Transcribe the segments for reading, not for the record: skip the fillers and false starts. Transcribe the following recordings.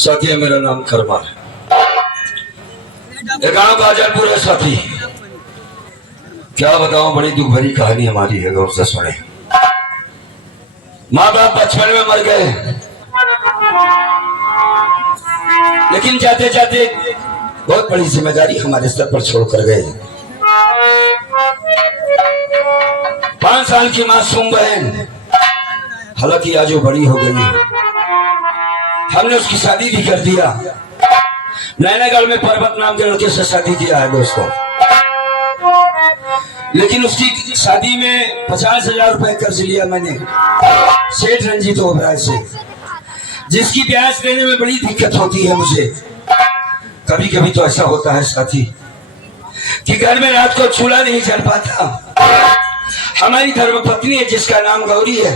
साथी, मेरा नाम कर्मा है। एक गांव का अजलपुर है साथी। क्या बताऊं, बड़ी दुख भरी कहानी हमारी है, गौर से सुने। माँ बाप बचपन में मर गए, लेकिन जाते जाते बहुत बड़ी जिम्मेदारी हमारे सर पर छोड़कर गए। 5 साल की मासूम बहन, हालांकि आज वो बड़ी हो गई, हमने उसकी शादी भी कर दिया। नैनागढ़ में पर्वत नाम के लड़के से शादी किया है दोस्तों। लेकिन उसकी शादी में 50,000 रुपए कर्ज लिया मैंने सेठ रंजीत ओबराय से, जिसकी ब्याज देने में बड़ी दिक्कत होती है मुझे। कभी कभी तो ऐसा होता है साथी कि घर में रात को चूल्हा नहीं जल पाता। हमारी धर्मपत्नी है जिसका नाम गौरी है,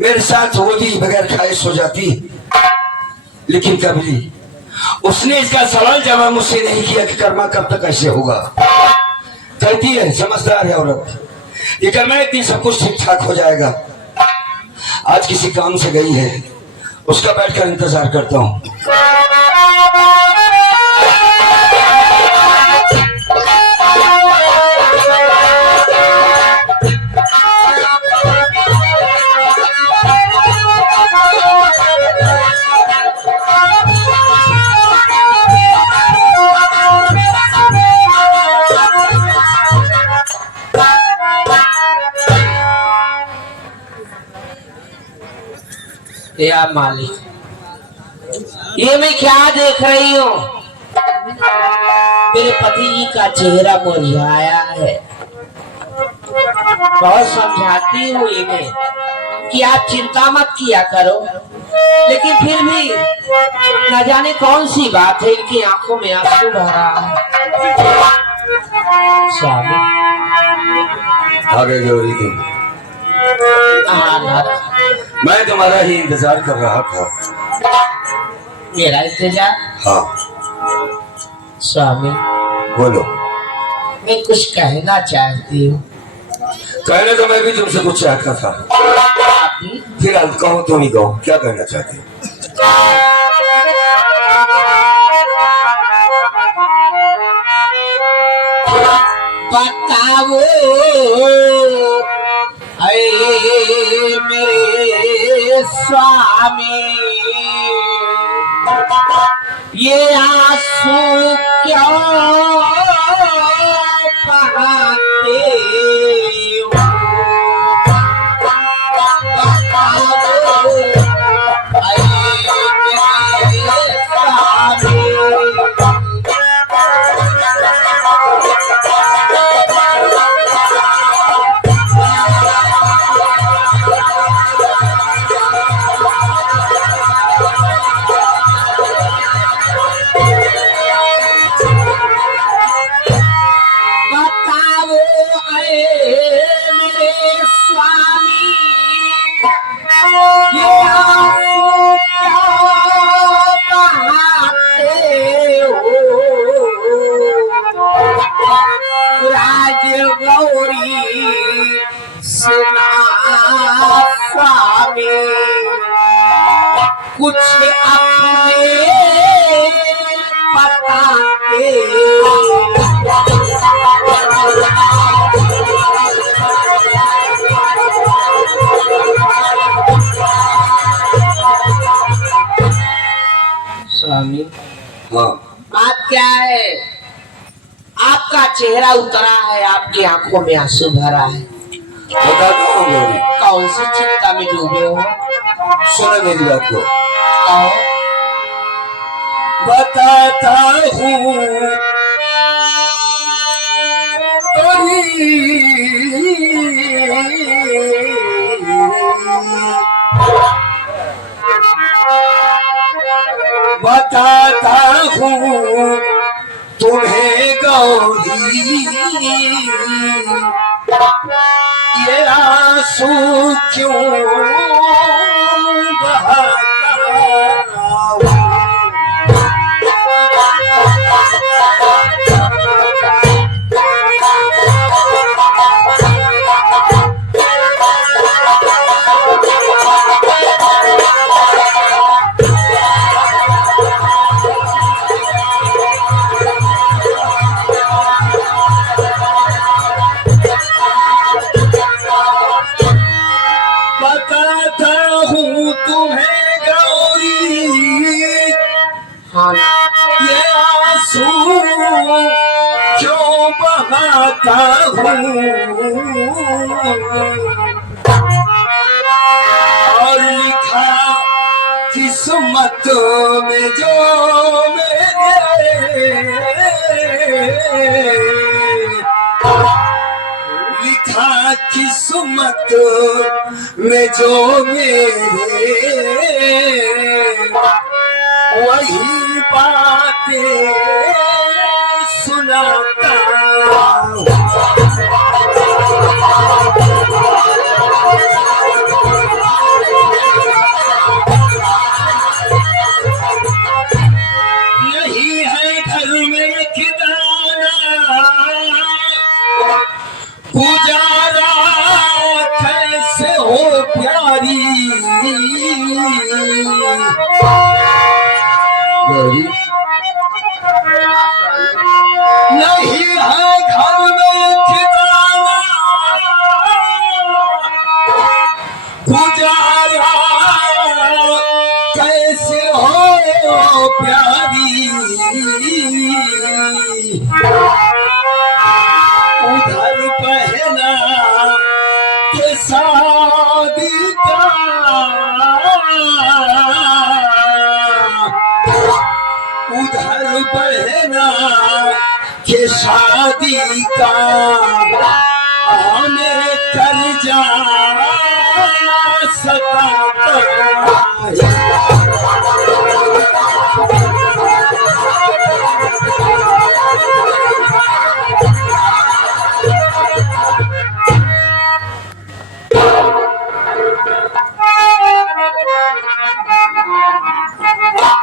मेरे साथ वो भी बगैर खाए सो जाती, लेकिन कभी उसने इसका सवाल जवाब मुझसे नहीं किया कि कर्मा कब तक ऐसे होगा। कहती है, समझदार है औरत, ये कर्मा एक दिन सब कुछ ठीक ठाक हो जाएगा। आज किसी काम से गई है, उसका बैठकर इंतजार करता हूँ। या मालिक, ये मैं क्या देख रही हूँ? मेरे पति जी का चेहरा मुरझाया है। बहुत समझाती हूँ इन्हें कि आप चिंता मत किया करो, लेकिन फिर भी न जाने कौन सी बात है, इनकी आंखों में आंसू बह रहा है। स्वामी, आगे गौरी तुम, मैं तुम्हारा ही इंतजार कर रहा था। मेरा इंतजार? हाँ स्वामी, बोलो। मैं कुछ कहना चाहती हूँ। कहने तो मैं भी तुमसे कुछ चाहता था, फिर कहो तुम ही कहो, क्या कहना चाहती हो? बताओ मेरे स्वामी, ये आंसू क्यों बहाते हो? कुछ अपने बताते। स्वामी, हाँ, बात क्या है? आपका चेहरा उतरा है, आपकी आंखों में आंसू भरा है। बता दो गौरी, कौन सी चिंता में डूबे हो? सुनो मेरी बात को। कहो। बताता हूँ बताता हूँ तुम्हें गौरी, ये आंसू क्यों बहाता हूँ? तुम्हें गौरी हाँ ये आंसू क्यों बहाता हूँ और लिखा किस्मत में जो मेरे लिखा किस्मत में जो मेरे वही बातें सुनाता नहीं है घर में एक दाना गुजारा कैसे हो प्यारी गौरी नहीं है घर में एक दाना गुजारा कैसे हो प्यारी उधर पहना के शादी का उधर पहना के शादी का हमें कर जा सताता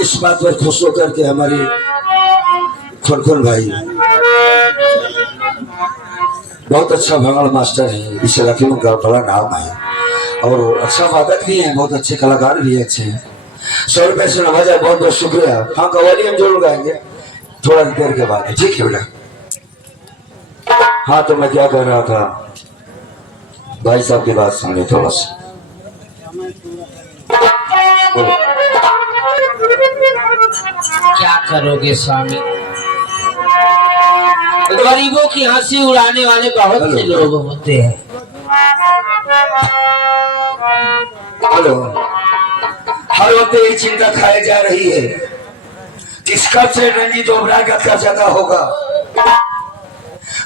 इस बात पर खुश होकर के हमारे खुरखुर भाई बहुत अच्छा भंगड़ मास्टर है, इस इलाके में बड़ा नाम है और अच्छा वादक भी है, बहुत अच्छे कलाकार भी अच्छे हैं। 100 रुपए से नवाजा, बहुत बहुत शुक्रिया। हाँ कवाली हम जरूर गाएंगे थोड़ा देर के बाद, ठीक है बेटा। हाँ तो मैं क्या कह रहा था, भाई साहब की बात सुनिए थोड़ा सा। क्या करोगे स्वामी, गरीबों की हंसी उड़ाने वाले बहुत से लोग होते हैं। हेलो, हर वक्त यही चिंता खाई जा रही है, किस कब से रंजीत ओबराय का क्या जगह होगा,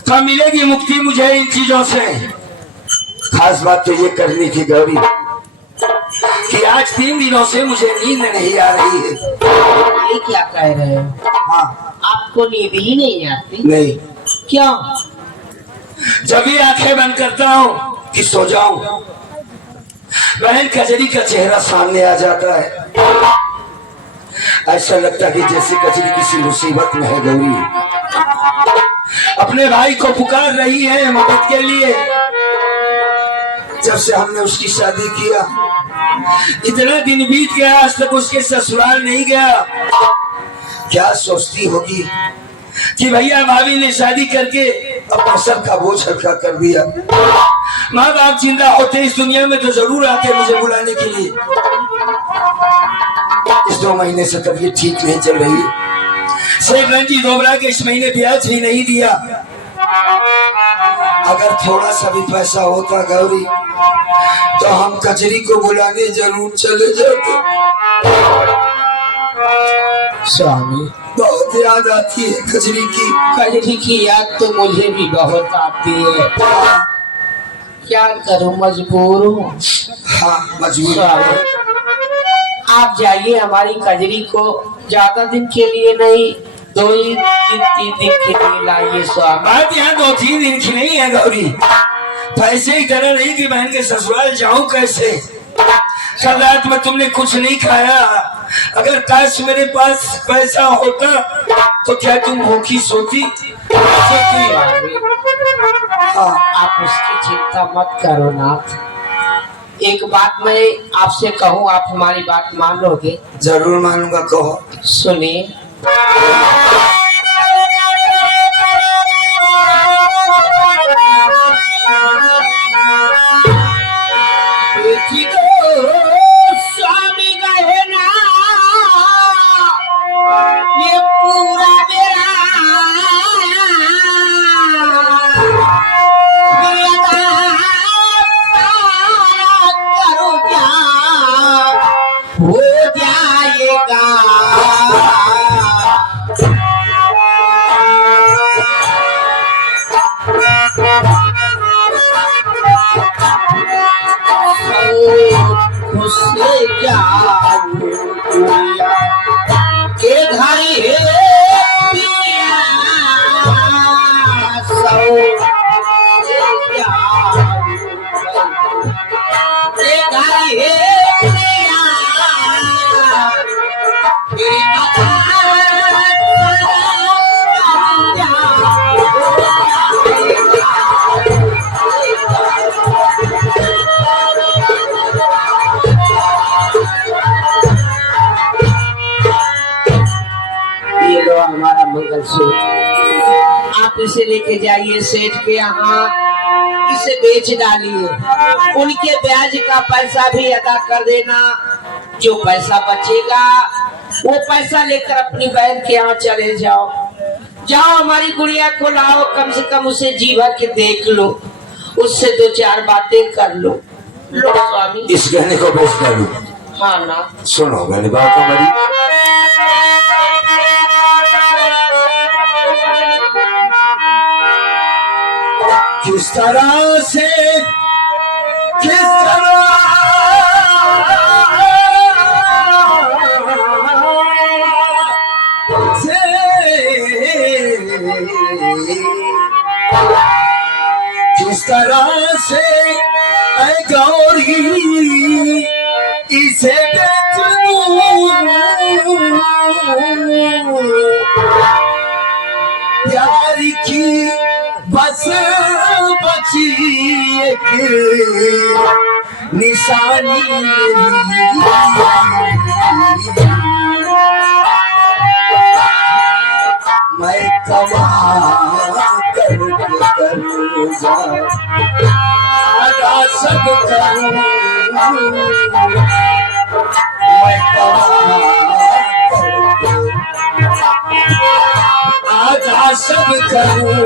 कब मिलेगी मुक्ति मुझे इन चीजों से। खास बात तो ये करनी थी गौरी कि आज 3 दिनों से मुझे नींद नहीं आ रही है। ये क्या कह रहे हो? हाँ आपको नींद ही नहीं आती? नहीं, क्यों? जब भी आंखें बंद करता हूँ कि सो जाऊं, बहन कजरी का चेहरा सामने आ जाता है। ऐसा लगता है कि जैसे कजरी किसी मुसीबत में है गौरी, अपने भाई को पुकार रही है मदद के लिए। जब से हमने उसकी शादी किया, इतना दिन बीत गया, आज तक उसके ससुराल नहीं गया। क्या सोचती होगी कि भैया भाभी ने शादी करके अपना सर का बोझ हल्का कर दिया। माँ बाप जिंदा होते इस दुनिया में तो जरूर आते मुझे बुलाने के लिए। इस 2 महीने से तबीयत ठीक नहीं चल रही, शेख रंजीत ओबराय के इस महीने ब्याज भी नहीं दिया। अगर थोड़ा सा भी पैसा होता गौरी तो हम कचरी को बुलाने जरूर चले जाते। स्वामी बहुत याद आती है कचरी की। कजरी की याद तो मुझे भी बहुत आती है, क्या करूं, मजबूर हूँ। हाँ मजबूर। स्वामी आप जाइए, हमारी कजरी को ज्यादा दिन के लिए नहीं, 2 ही दिन 3 दिन के लिए लाइए स्वामी। बात यहाँ 2-3 दिन की नहीं है गौरी, पैसे की तरह नहीं कि बहन के ससुराल जाऊं कैसे। कल रात में तुमने कुछ नहीं खाया, अगर काश मेरे पास पैसा होता तो क्या तुम भूखी सोती? हाँ, आप उसकी चिंता मत करो नाथ। एक बात मैं आपसे कहूँ, आप हमारी बात मान लोगे? जरूर मानूंगा, कहो। सुनिए, स्वामी हो जाएगा। खुश जाऊं के घर है पिया, सौ के घर है पिया, फिर ये लो हमारा मंगलसूत्र, आप इसे लेके जाइए सेठ के यहाँ, इसे बेच डालिए, उनके ब्याज का पैसा भी अदा कर देना। जो पैसा बचेगा वो पैसा लेकर अपनी बहन के यहाँ चले जाओ। जाओ हमारी गुड़िया को लाओ, कम से कम उसे जी भर के देख लो, उससे दो चार बातें कर लो। लो स्वामी, इस गहने को बेच डालू। हाँ ना, सुनो गहने बात हमारी, किस तरह से ऐ गौरी इसे बेच दूं, प्यार की बस बची एक निशानी मैं कमा करके कर्जा अदा सब करूं, मैं कमा आधा सब करूं,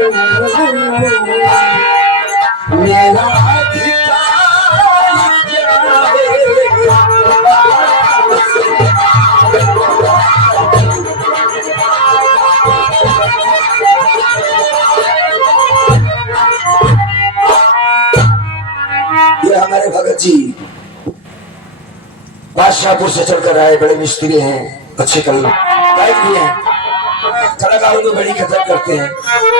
मेरा अधिकार क्या है। ये हमारे भगत जी बादशाहपुर से चलकर आए, बड़े मिस्त्री हैं, अच्छे गायक भी हैं, कलाकारों को बड़ी कदर करते हैं,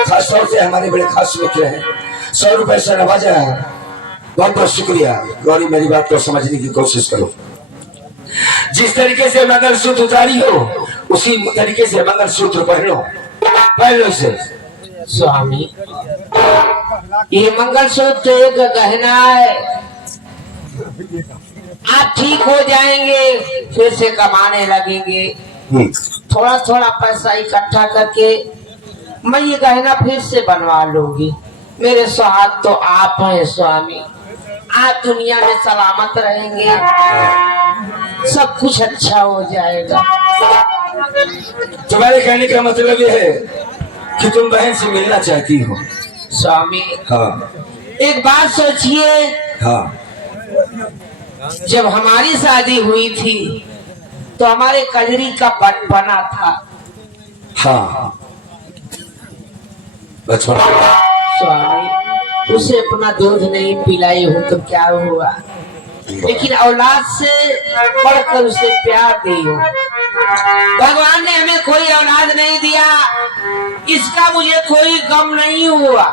खास तौर से हमारे बड़े खास मित्र हैं। 100 रुपए से नवाजा है, बहुत बहुत शुक्रिया। गौरी मेरी बात को समझने की कोशिश करो, जिस तरीके से मंगलसूत्र उतारी हो उसी तरीके से मंगलसूत्र पहनो, पहन लो इसे। स्वामी, ये मंगलसूत्र एक गहना है, आप ठीक हो जाएंगे, फिर से कमाने लगेंगे, थोड़ा थोड़ा पैसा इकट्ठा करके मैं ये गहना फिर से बनवा लूंगी। मेरे सुहाग तो आप हैं स्वामी, आप दुनिया में सलामत रहेंगे, सब कुछ अच्छा हो जाएगा। तुम्हारे कहने का मतलब यह है कि तुम बहन से मिलना चाहती हो। स्वामी, हाँ, एक बात सोचिए, हाँ, जब हमारी शादी हुई थी तो हमारे कजरी का बचपना था। हाँ, बचपन। स्वामी, उसे अपना दूध नहीं पिलाई हो तो क्या हुआ, लेकिन औलाद से बढ़कर उसे प्यार दी हो। भगवान ने हमें कोई औलाद नहीं दिया, इसका मुझे कोई गम नहीं हुआ,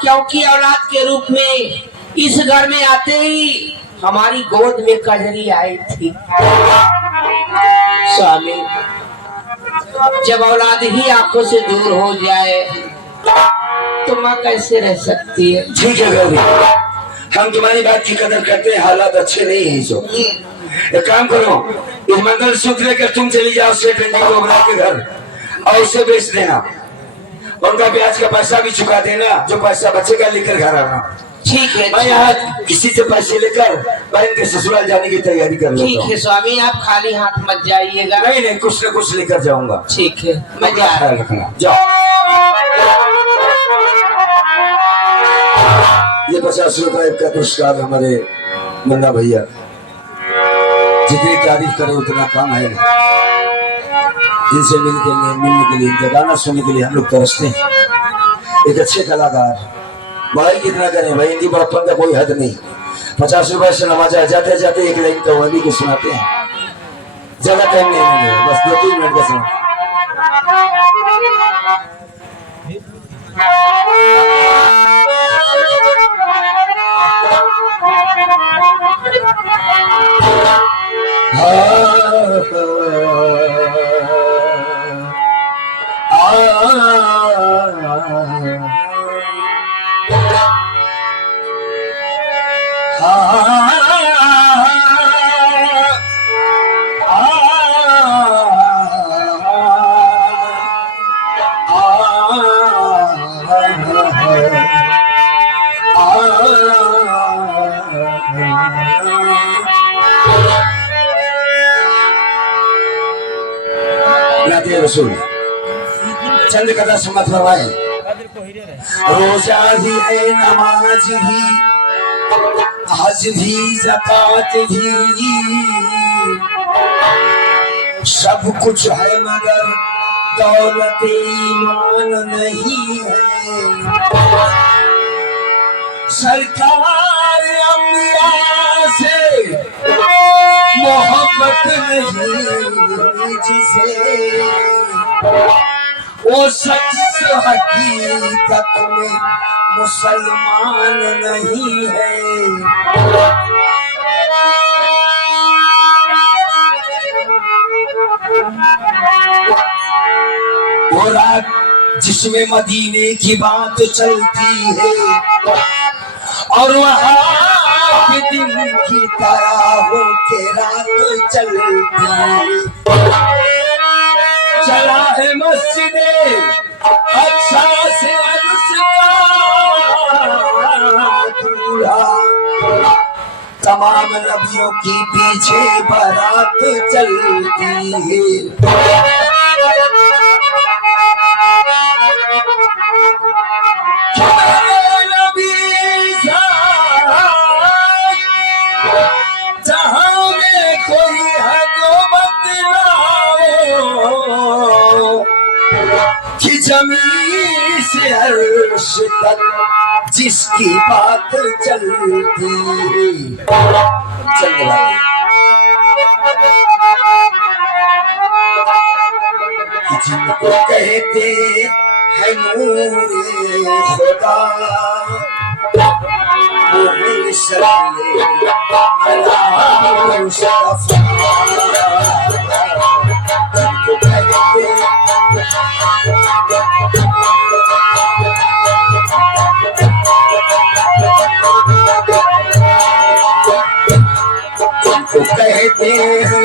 क्योंकि औलाद के रूप में इस घर में आते ही हमारी गोद में कजरी आई थी। स्वामी, जब औलाद ही आंखों से दूर हो जाए तो माँ कैसे रह सकती है। ठीक है गौरी, हम तुम्हारी बात की कदर करते हैं, हालात अच्छे नहीं है जो। एक काम करो, इस मंगलसूत्र लेकर तुम चली जाओ सेठ रंजीत ओबराय के घर और उसे बेच देना, उनका ब्याज का पैसा भी चुका देना, जो पैसा बचेगा लेकर घर आना। ठीक है, मैं यहाँ किसी से पैसे लेकर बहन के ससुराल जाने की तैयारी कर लेता हूँ। ठीक है स्वामी, आप खाली हाथ मत जाइएगा। नहीं नहीं, कुछ न कुछ लेकर जाऊंगा। ठीक है, मैं जा रहा हूँ। रखना, जाओ। ये 50 रुपए का पुरस्कार हमारे मुन्ना भैया जितनी तारीफ करे उतना कम है। इनसे मिलने के लिए, इनका गाना सुनने के लिए हम लोग तरसते हैं। एक अच्छे कलाकार, भाई कितना करें भाई, इनकी बड़प्पन का कोई हद नहीं। 50 रुपए से नवाजा, जाते जाते एक लाइन कव्वाली की सुनाते हैं। ज्यादा टाइम नहीं मिलेगा, बस 2-3 मिनट का समय। रसूल चंद कदा समत फरमाए। रोजा भी है, नमाज भी, हज भी, ज़कात भी, सब कुछ है मगर दौलत ईमान नहीं है। सरकार अंबिया से मोहब्बत नहीं जिसे, वो सच हकीकत में मुसलमान नहीं है। वो रात जिसमें मदीने की बात चलती है और वहाँ के दिन की तरह हो के रात चलती है। चला है मस्जिदे अच्छा से दूल्हा, तमाम नबियों की पीछे बारात चलती है। जहां में कोई है तो बतलाओ कि जमीन से अर्श तक जिसकी बात चलती चलने वाली जिनको कहते हैं नूरे खुदा, वो सल्ले अला मुस्तफा। जिनको कहते हैं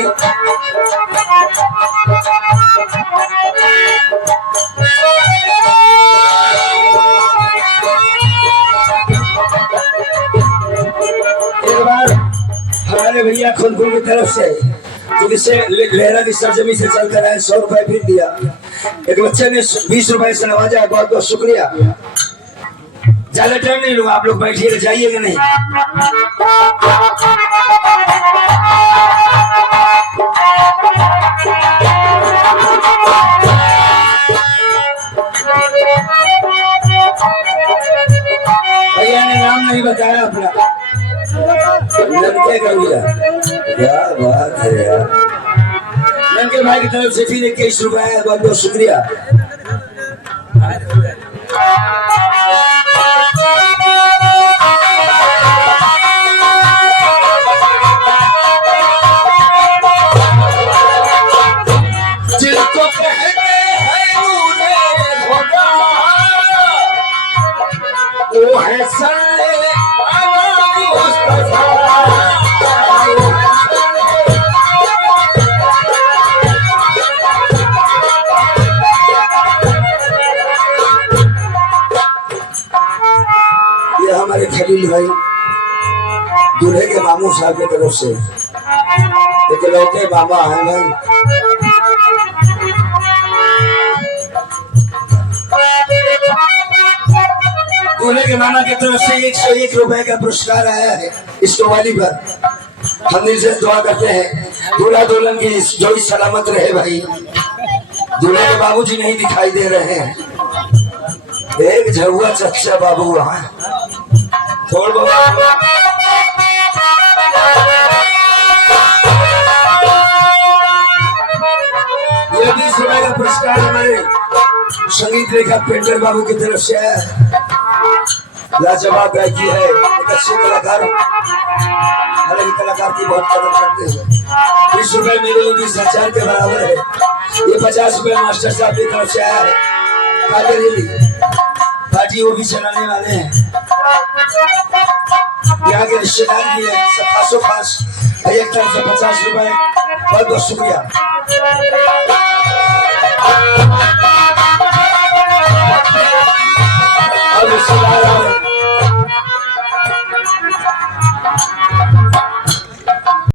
हमारे भैया खुनपुर की तरफ से, क्योंकि से लहरा की सरजमी से चलकर आए, 100 रुपए फिर दिया। एक बच्चे ने 20 रुपए से नवाजा, बहुत बहुत शुक्रिया। ज्यादा टाइम नहीं लूंगा, आप लोग बैठिए, जाइएगा नहीं। भैया ने नाम नहीं बताया अपना, लड़के का भैया, क्या बात है यार। लड़के भाई की तरफ से फिर 21 रुपए, बहुत बहुत शुक्रिया। जिनको कहते हैं नूरे खुदा, वो है सल्ले अला मुस्तफा। ये हमारे खलील भाई दूल्हे के मामू साहब की तरफ से इकलौते बाबा हैं भाई। दूल्हे के मामा की तरफ से 101 रुपए का पुरस्कार आया है इस कव्वाली पर। हम इनसे दुआ करते हैं दूल्हा दुल्हन की जोड़ी सलामत रहे भाई। दूल्हे के बाबूजी नहीं दिखाई दे रहे हैं। एक झुआ चच्चा बाबू वहां छोड़ बाबा। ये 20 रुपए का पुरस्कार हमारे संगीत रेखा पेंटर बाबू की तरफ से है। लाजवाब गायकी है, एक अच्छे कलाकार, हालांकि कलाकार की बहुत कदर करते हैं। 20 रुपए मेरे लिए 20,000 के बराबर है। ये 50 रुपए मास्टर साहब की तरफ से आया है। पार्टी वो भी चलाने वाले हैं, यहाँ के रिश्तेदार भी है, सब खासों खास एक तरफ से 50 रुपए। बहुत बहुत शुक्रिया।